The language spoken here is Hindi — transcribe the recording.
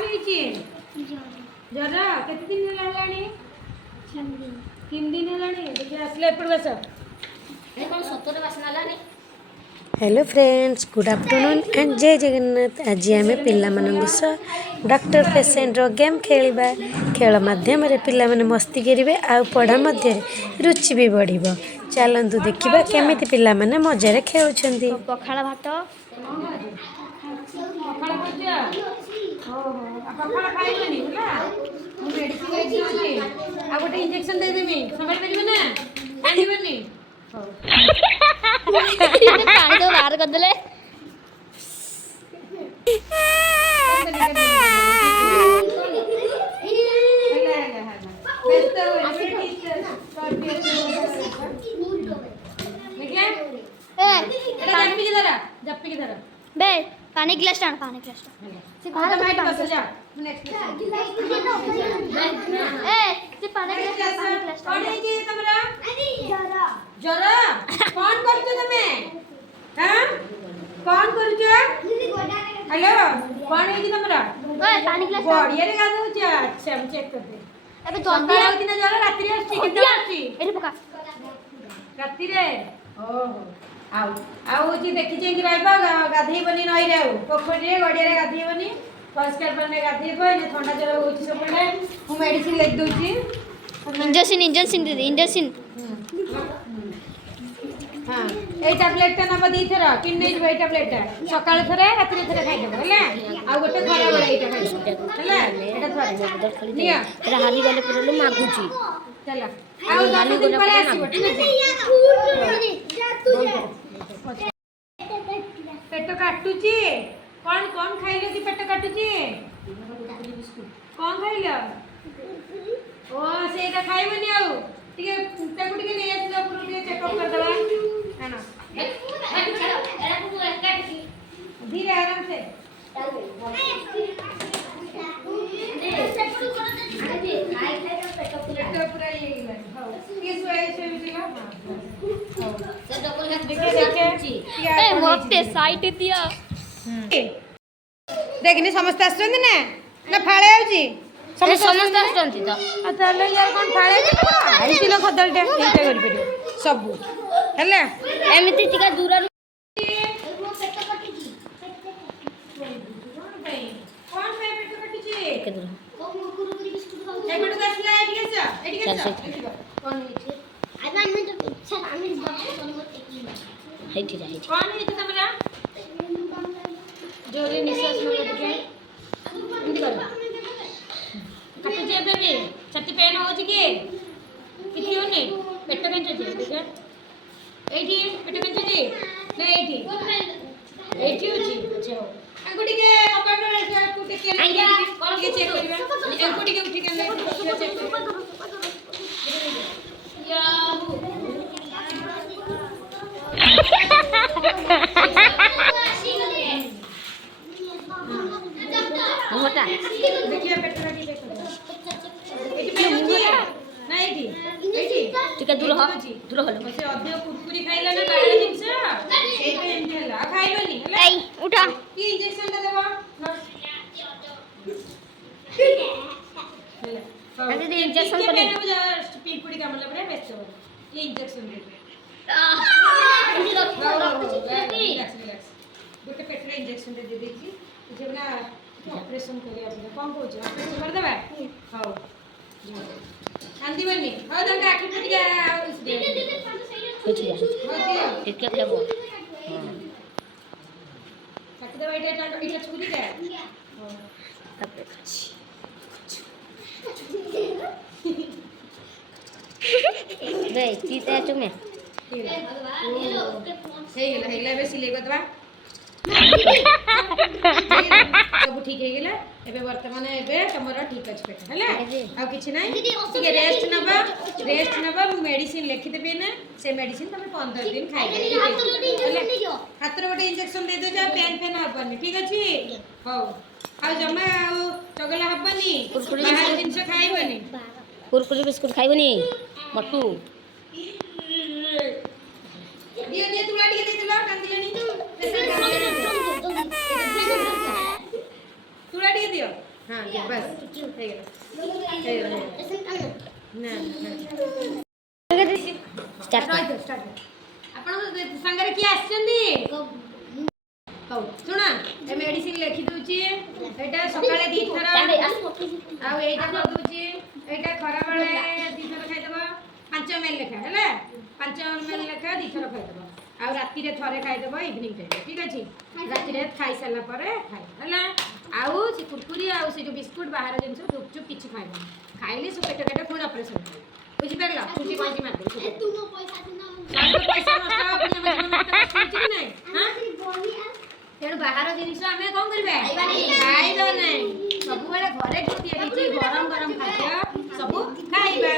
कौन है जरा केते दिन हेलानी 3 दिन हेलानी देखिए आसले एपड़ बस ए कोन सतरे बासना लानी। Hello friends good afternoon and जय जगन्नाथ। आज आम पिला डॉक्टर पेसेंट रो गेम खेलिबा। खेल माध्यम रे पिला माने मस्ती करिवे आ पढ़ा मध्य रुचि भी बढ़िबो। चलंतु देखिबा केमिति पिला माने मजा रे खेलुछंती। पखाळ भात पखाळ भजा ओहो आ पखाळ खाइबनी होला मु मेडिसिन ले दिउची आ गोटे इंजेक्शन दे देमी संभाल परिबे ना कांदिबनी हो पानी तो बाहर कर देले जप्पी की तरह बे पानी गिलास टाण से बाहर माइट बस जा नेक्स्ट ए से पानी गिलास कौन है जी तमरा जरा कौन करछो तमे हां कौन करछो हेलो कौन है जी तमरा ओए पानी गिलास बॉडी रे गादो छ अच्छा हम चेक कर दे अबे जल्दी आ दिन जरा रात्रि आछि कितना आछि एरे पका रात्रि रे ओहो आउ आउ जी देखि जे कि रहबा गाधई बनी नई रे पोखरी रे गडिया रे गाधई बनी परिष्कार बने गाधई बय ने ठंडा जरा होछि सब पड़े मु मेडिसिन लिख दोछि इंजेक्शन हां ए टैबलेट ता नबा दी थरा किन नै ए टैबलेट सकाळ थरे रात्रि थरे खाइ देबो हला आ गोटे खरा बळे एटा खाइ हला एटा थरे निया तेरा हाली गले पुरले मागुची चला आउ 10 दिन पर आसीबो ठीक अछि पेट काटुची कौन खाइले कि पेट काटुची कौन खाइला ओ सेटा खाइबनी आउ ठीक ताकू ठीक नै आसीला पुरो ठीक चेकअप कर दबा है ना धीरे आराम से पेट पूरा ये हो किस वजह से मिलेगा ए मते साइट दिया देखनी समस्त आछन ना फाळे आउची समस्त आछंती तो आ ताले यार कोन फाळे आइतिलो खदलटे एटा करि परियो सब हैला एमिति टिका दूर कौन पे पेट कटिची के दूर पेट काटला एटी के जा कौन है आदान में तो इच्छा आमिर हाइटी हाइटी कौन है तमरा जोरे निश्वास में लगे इंदी कर काटू जे बेबी छाती पेन होची के किती होने पेट केंचे जे देखा एठी पेट केंचे जे ना एठी होची अच्छा अंगुटी के अपार्टमेंट रे कुटी के आइया कौन के चेक करबा अंगुटी के उठी के चेक करबा याहू मोटा देखिए पेट काटी देखो एठी पे मुंहटा ना एठी टिका दूर हलो से अध्य कुरकुरी खाइला ना बाहर जिंस एटा एमती हला खाइबनी हला ए उठा की इंजेक्शन ता देबो हला दीदी इंजेक्शन कर पिंपुड़ी का मतलब रे बेस्ट हो ये इंजेक्शन दे रिलैक्स गोटे पेट रे इंजेक्शन दे देछि जेबना ऑपरेशन करिया बले कोन कहू छ ऑपरेशन कर देबा हां कांदी बनी हो दंगा आखि फटिया इस दे कुछ या टिका खेबो काट देबा इटा छुरी दे तब दे चीते चुमे हेला बेसी ले गतबा सब ठीक हे गेला एबे वर्तमान एबे तमरो ठीक अछि पेट हला आ किछि नै ठीक रेस्ट नबा मेडिसिन लिखि देबे ना से मेडिसिन तमे 15 दिन खाइ हातर गोटे इंजेक्शन दे दो जा पेन हबनी ठीक अछि हो आ जमा आ चगला हबनी बाहर जिंस खाइबनी कुरकुरी बिस्कुट खाइबनी मट्टू दिए तुला टिके दे दिला कांदिलेनी तुला टिके दियो हाँ दियो बस ହେଇଗଲା ନା ଷ୍ଟାର୍ଟ ଆପଣଙ୍କ ସାଙ୍ଗରେ କିଏ ଆସିଛନ୍ତି? ହଉ ଶୁଣ ଏ ମେଡିସିନ ଲେଖି ଦଉଛି ଏଇଟା ସକାଳେ 2 ଥର ଆଉ ଏଇଟା କରିଦଉଛି ଏଇଟା ଖରାବେଳେ 2 ଥର ଖାଇଦବ 5 ml ଲେଖା ହେଲା 5 ml ଲେଖା 2 ଥର ଖାଇଦବ ଆଉ ରାତିରେ ଥରେ ଖାଇଦବ ଇଭିନିଂ ଟାଇମ୍ ଠିକ୍ ଅଛି ରାତିରେ ଖାଇ ସାରିଲା ପରେ ଖାଇବ ହେଲା ଆଉ ସେ କୁରକୁରି ଆଉ ସେ ଯୋଉ ବିସ୍କୁଟ ବାହାର ଜିନିଷ ଗୁପଚୁପ କିଛି ଖାଇବନି ଖାଇଲେ ସେ ପେଟ ପୁଣି ଅପରେସନ୍ କରିବ ବୁଝିପାରିଲ ଛୁଟି କଇଁଚି ମାରିଦେବି ପଇସା ନଷ୍ଟ ହବ ପୁଣି ଆମ ଜୀବନ କଷ୍ଟ କି ନାହିଁ ତେଣୁ ବାହାର ଜିନିଷ ଆମେ କଣ କରିବା ଖାଇବା ନାହିଁ ସବୁବେଳେ ଘରେ ଯୋଉ ତିଆରି ହେଇଛି ଗରମ ଗରମ ଖାଦ୍ୟ ସବୁ ଖାଇବା